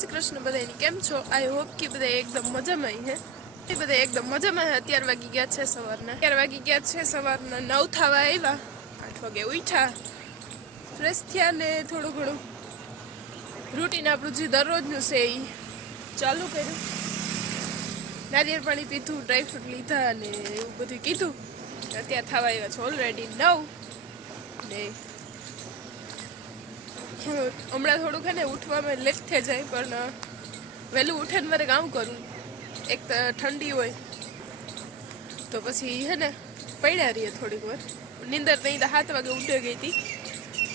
શ્રી કૃષ્ણ બધાની કેમ છો? આઈ હોપ કે બધા એકદમ મજામાં હે બધા એકદમ મજામાં હે। અત્યાર વાગી ગયા છે સવારના 9 થવા આવ્યા। 8 વાગે ઉઠ્યા, ફ્રેશ થયા ને થોડું ઘણું રૂટીન આપણું જે દરરોજનું છે એ ચાલુ કર્યું। નારિયેળ પાણી પીધું, ડ્રાયફ્રૂટ લીધા અને એવું બધું કીધું। અત્યારે થવા આવ્યા છે ઓલરેડી 9 ને હમણાં થોડુંક હે ને ઉઠવામાં લેટ થઈ જાય, પણ વહેલું ઉઠે ને મારે કામ કરું। એક તો ઠંડી હોય તો પછી હે ને પડ્યા રહીએ થોડીક વાર। નીંદર નહીં તો 7 વાગે ઉઠી ગઈ હતી,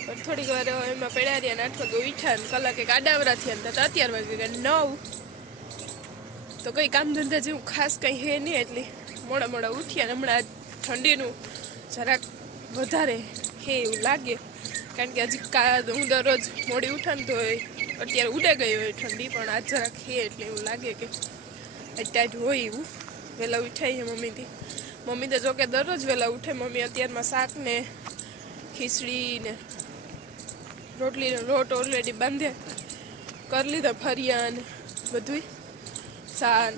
પણ થોડીક વાર એમાં પડ્યા રહ્યા ને 8 વાગે ઉઠ્યા ને કલાકે આડાવરા થયા ને તો અત્યાર વાગે 9। તો કંઈ કામ ધંધા જેવું ખાસ કંઈ હે નહીં, એટલે મોડા ઉઠ્યા ને હમણાં ઠંડીનું જરાક વધારે હે એવું લાગે, કારણ કે હજી હું દરરોજ મોડી ઉઠા ને તો અત્યારે ઉડે ગઈ હોય ઠંડી, પણ આજ જરાક હે એટલે એવું લાગે કે અત્યારે હોય એવું। વહેલા ઉઠાય મમ્મી તો જોકે દરરોજ વહેલા ઉઠે। મમ્મી અત્યારમાં શાક ને ખીચડી ને રોટલીનો લોટ ઓલરેડી બાંધે કરી લીધા, ફરિયા ને બધું સાન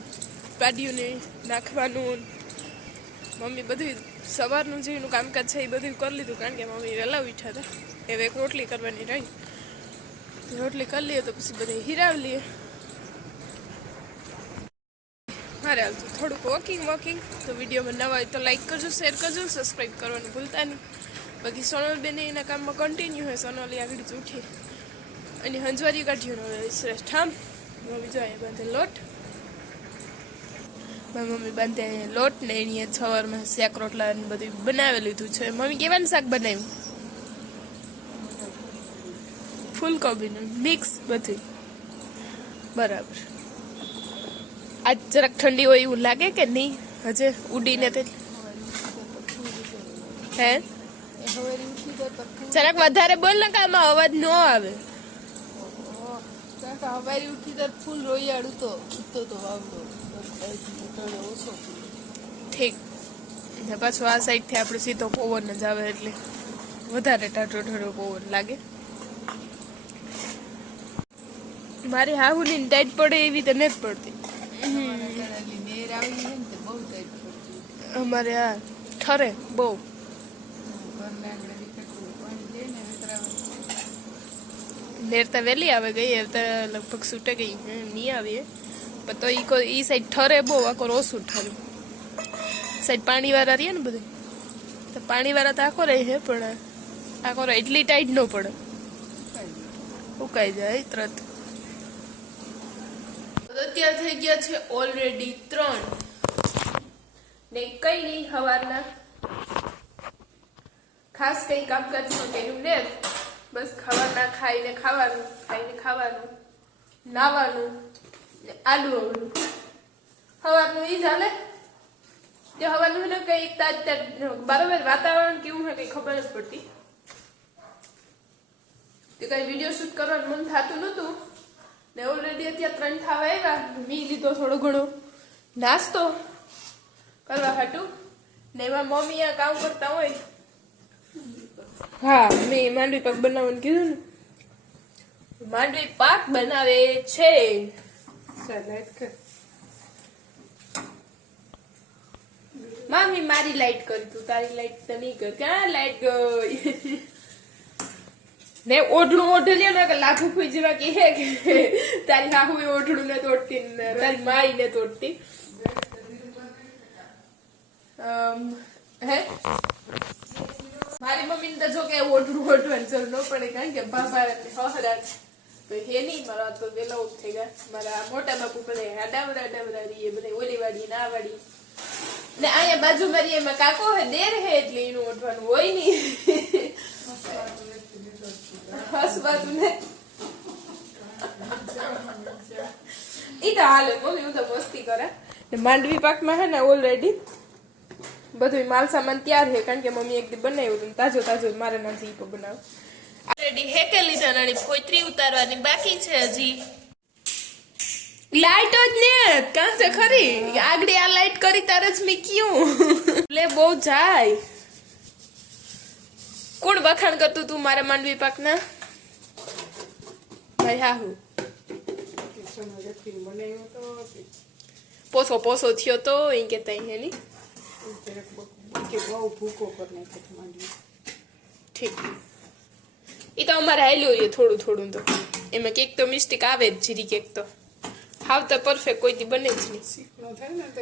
પાડીઓને નાખવાનું મમ્મી બધું સવારનું જેનું કામકાજ છે એ બધું કરી લીધું, કારણ કે મમ્મી વહેલા ઉઠ્યા હતા। હવે એક રોટલી કરવાની રહી, રોટલી કરી લઈએ તો પછી બધા હિરાવી લઈએ। મારે આવતું થોડુંક વોકિંગ। તો વિડીયોમાં નવા હોય તો લાઈક કરજો, શેર કરજો, સબસ્ક્રાઈબ કરવાનું ભૂલતા નહીં। બાકી સોનલ બેન એના કામમાં કન્ટિન્યુ હોય। સોનલી આગળ જ ઉઠી અને હંજવારી કાઢ્યું શ્રેષ્ઠ ઠામ મમ્મી જો અહીંયા બાંધે લોટ, મમ્મી બાંધે લોટ ને એની સવારમાં શાક રોટલા ને બધું બનાવી લીધું છે। મમ્મી કેવાનું શાક બનાવ્યું? ફૂલકોબીનું મિક્સ બધું બરાબર। આજ જરાક ઠંડી હોય એવું લાગે કે નહીં? હજે ઉડીને તે હે જરાક વધારે બોલ ને, કામાં અવાજ ન આવે। હવારી ઉઠી તો ફૂલ રોયાડું તો વાવડો ઠીક ને પાછું આ સાઈડથી આપણે સીધો પવન જ આવે એટલે વધારે ટાઢો પવન લાગે। મારી હાહુની ટાઈટ પડે એવી તો નથી પડતી। અમારે આ ઠરે બહુ। નેરતા વહેલી આવે ગઈ તો લગભગ છૂટે ગઈ નહીં આવી, પણ તો એ સાઈડ ઠરે બહુ, આખો ઓછું ઠરે। સાઈડ પાણીવાળા રહીએ ને બધું, તો પાણીવાળા તો આખો રહે છે, પણ આખો એટલી ટાઈટ ન પડે, ઉકાઈ જાય તરત। અત્યારે થઈ ગયા છે ઓલરેડી 3 ને કઈ નહીં, સવારના ખાસ કઈ કામકાજમાં કર્યું ને, બસ ખાવાના ખાઈને ખાવાનું નાવાનું ને આલુ અવળું સવારનું ઈ ચાલે। તે હવાનું ને કઈ બરાબર વાતાવરણ કેવું હોય કઈ ખબર જ પડતી, તે કઈ વિડીયો શૂટ કરવાનું મન થતું નતું ને ઓલરેડી અત્યારે 3 થવા આવ્યા। મી લીધો થોડો ઘણો નાસ્તો કરવા હાટું ને એમાં મમ્મી આ કામ કરતા હોય। હા, મેં માંડવી પાક બનાવવાનું કીધું ને, માંડવી પાક બનાવે છે। મામી મારી લાઈટ કરી, તું તારી લાઈટ તો નહીં કર, ક્યાં લાઈટ ગઈ? ને ઓઢણું ઓઢલ્યો ને કે લાખો કોઈ જેવા કે હે કે તારી હાહુ ઓઢણું ને તોડતી ને તારી માઈ ને તોડતી હે મારી મમ્મી ને તો જો કે ઓઢણું ઓઢવાની જરૂર ન પડે, કારણ કે બાબા હહરા તો હે નહીં। મારા તો વેલા ઉઠ થઈ ગયા। મારા મોટા બાપુ બધા આડાવડા રહીએ, બધા ઓલી વાડી ના વાડી ને અહીંયા બાજુ મારી એમાં કાકો હે દેર હે, એટલે એનું ઓઢવાનું હોય નહીં। હસવાનું ને ઈ તો હાલે, મમ્મી હું તો મસ્તી કરે ને। માંડવી પાકમાં હે ને ઓલરેડી બધું માલ સામાન તૈયાર છે, કારણ કે મમ્મી એક દી બનાવ્યું તાજો મારે ના જી બનાવ ઓલરેડી હેકે લીધા, નાની પોતરી ઉતારવાની બાકી છે હજી। લાઈટ જ ને કાં છે ખરી, આગળ આ લાઈટ કરી તારે જ મેં ક્યું લે બહુ જાય। કોણ વખાણ કરતું તું મારા માંડવી પાકના? ભાઈ હાહુ પોસોનો રખીને બનાવ્યો તો પોસો પોસો થયો તો એ કહેતા એની જરાક કે બહુ ભૂકો કરી નાખ્યો માંડી. ઠીક. એ તો અમારે હાલ્યો રહ્યો થોડું થોડું તો એમાં કેક તો મિસ્ટેક આવે જ જીરી કેક તો હાવ તો પરફેક્ટ કોઈથી બને જ નહીં. શીખનો થાય ને તો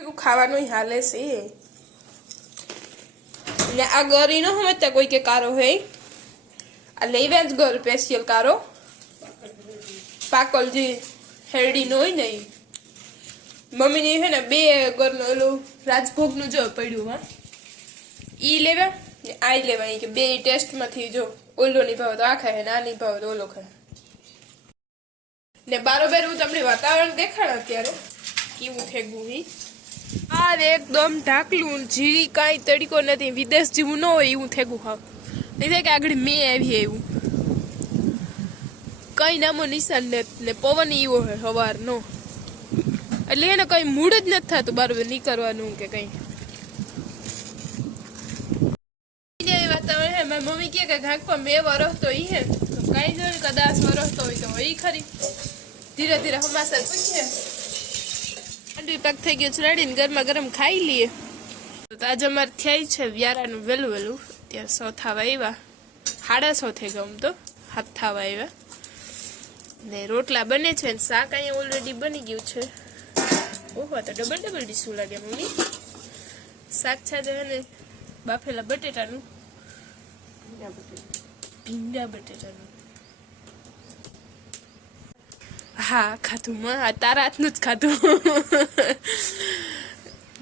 એવું ખાવાનું હાલે છે ને આ ગરી નો સમજતા કોઈ કે કારો હે આ લેવા જ ઘર સ્પેશિયલ કારો પાકલ જે હેરડી નો હોય ને ઈ મમ્મી ની હે ને બે ઘરનો ઓલું રાજભોગ નું જો પડ્યું હા ઈ લેવા આ લેવા કે બે ટેસ્ટ માંથી જો ઓલો ની ભાવ તો આ ખાય ને આ ની ભાવ તો ઓલો ખાય ને બારોબાર હું તમને વાતાવરણ દેખાડ અત્યારે કેવું થેગું હી આ એકદમ ઢાકલું જીરી કાંઈ તડીકો નથી વિદેશ જેવું ન હોય એવું થેગું હાવ નહીં થાય કે આગળ મેં આવી એવું કઈ નામો નિશાન ને પવન એવો હોય સવારનો એટલે એને કઈ મૂડ જ નથી થતું બરાબર નીકળવાનું કે કઈ વાતાવરણ હે મારી મમ્મી કે ઘાંક પર મેં વરસતો ઈ હે કઈ જો ને કદાચ વરસતો હોય તો ઈ ખરી ધીરે ધીરે હમાસર પૂછીએ ઠંડી પાક થઈ ગયો છે રેડી ને ગરમા ગરમ ખાઈ લઈએ તો આજે અમારે થયા છે વ્યારાનું વહેલું વહેલું ત્યાં 100 થવા આવ્યા 6:30 થઈ ગયા આમ તો 7 થવા આવ્યા ને રોટલા બને છે ને શાક અહીંયા ઓલરેડી બની ગયું છે ઓહો તો ડબલ ડીશું લાગે મમ્મી શાક છે ને બાફેલા બટેટાનું ભીંડા બટેટાનું હા ખાધું માં તારા હાથનું જ ખાધું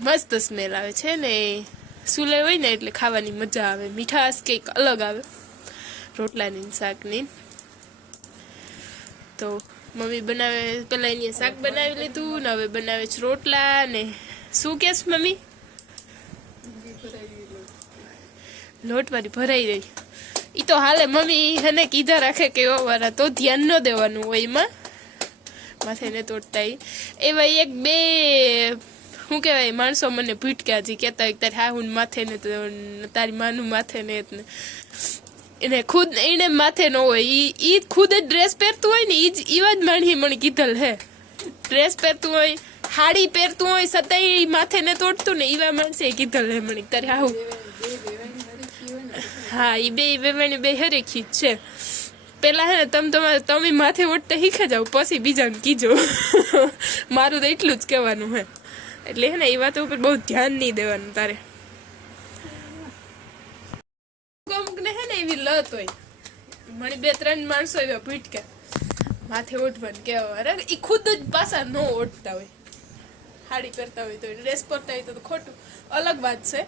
મસ્ત સ્મેલ આવે છે ને સુલે હોય ને એટલે ખાવાની મજા આવે મીઠાશ કંઈક અલગ આવે રોટલાની શાકની તો મમ્મી બનાવે પેલા એની શાક બનાવી લીધું ને હવે બનાવે છે રોટલા ને શું કેસ મમ્મી લોટવાળી ભરાઈ રહી ઈ તો હાલે મમ્મી એને કીધા રાખે કે વાળા તો ધ્યાન ન દેવાનું હોય એમાં માથે ને તોડતા એવા એક બે શું કહેવાય માણસો મને ભૂટક્યા જે કહેતા હોય તારી હા હું માથે ને તારી માનું માથે ને એને ખુદ એને માથે ન હોય ઈ ખુદ જ ડ્રેસ પહેરતું હોય ને એવા જ માણી મને કીધલ હે ડ્રેસ પહેરતું હોય સાડી પહેરતું હોય છતાંય માથે ને તોડતું ને એવા માણસે કીધલ હે મને તારી હા હા એ બે વેવાણી બે હરેખી જ છે પેલા હે ને તમે માથે ઓઢતા શીખે જાવ પછી બીજાને કીજો મારું તો એટલું જ કહેવાનું હે એટલે હે ને એ વાતો ઉપર બહુ ધ્યાન નહીં દેવાનું તારે અમુક ને હે ને એવી લત હોય મને 2-3 માણસો એવા ભૂટકા માથે ઓઢવાનું કેવા અરે એ ખુદ જ પાછા ન ઓઢતા હોય સાડી પહેરતા હોય તો ડ્રેસ પહેરતા હોય તો ખોટું અલગ વાત છે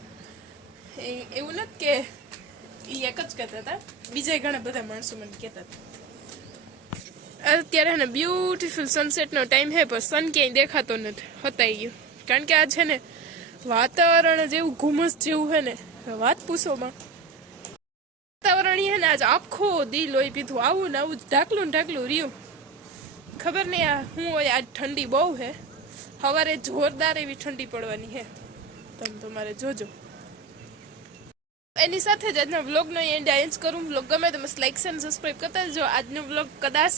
એવું નથી કે એ એક જ કહેતા હતા બીજા ઘણા બધા માણસો મને કહેતા હતા અત્યારે ને બ્યુટીફુલ સનસેટનો ટાઈમ છે પણ સન ક્યાંય દેખાતો નથી હતાઈ ગયો કારણ કે આ છે ને વાતાવરણ જેવું ઘુમસ જેવું છે ને વાત પૂછોમાં વાતાવરણ છે ને આજ આખો દી લોહી પીધું આવું ને આવું ઢાકલું ને ઢાકલું રહ્યું ખબર નહીં આ શું હોય આજ ઠંડી બહુ છે સવારે જોરદાર એવી ઠંડી પડવાની છે તમે તમારે જોજો એની સાથે જ આજના વ્લોગનો એન્ડ એન્ડ કરું વ્લોગ ગમે તો મસ્ત લાઈક અને સબસ્ક્રાઈબ કરતા જો આજનો વ્લોગ કદાચ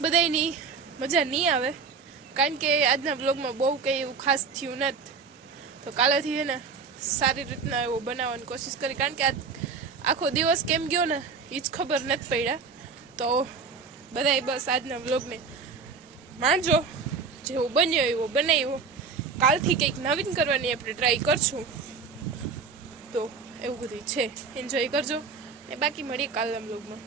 બધાયની મજા નહીં આવે કારણ કે આજના વ્લોગમાં બહુ કંઈ એવું ખાસ થયું નથી તો કાલેથી છે ને સારી રીતના એવું બનાવવાની કોશિશ કરી કારણ કે આખો દિવસ કેમ ગયો ને એ જ ખબર નથી પડ્યા તો બધાય બસ આજના વ્લોગને માણજો જેવું બન્યો એવો બનાવ્યો કાલથી કંઈક નવીન કરવાની આપણે ટ્રાય કરશું તો એવું બધું છે એન્જોય કરજો ને બાકી મળીએ કાલના વ્લોગમાં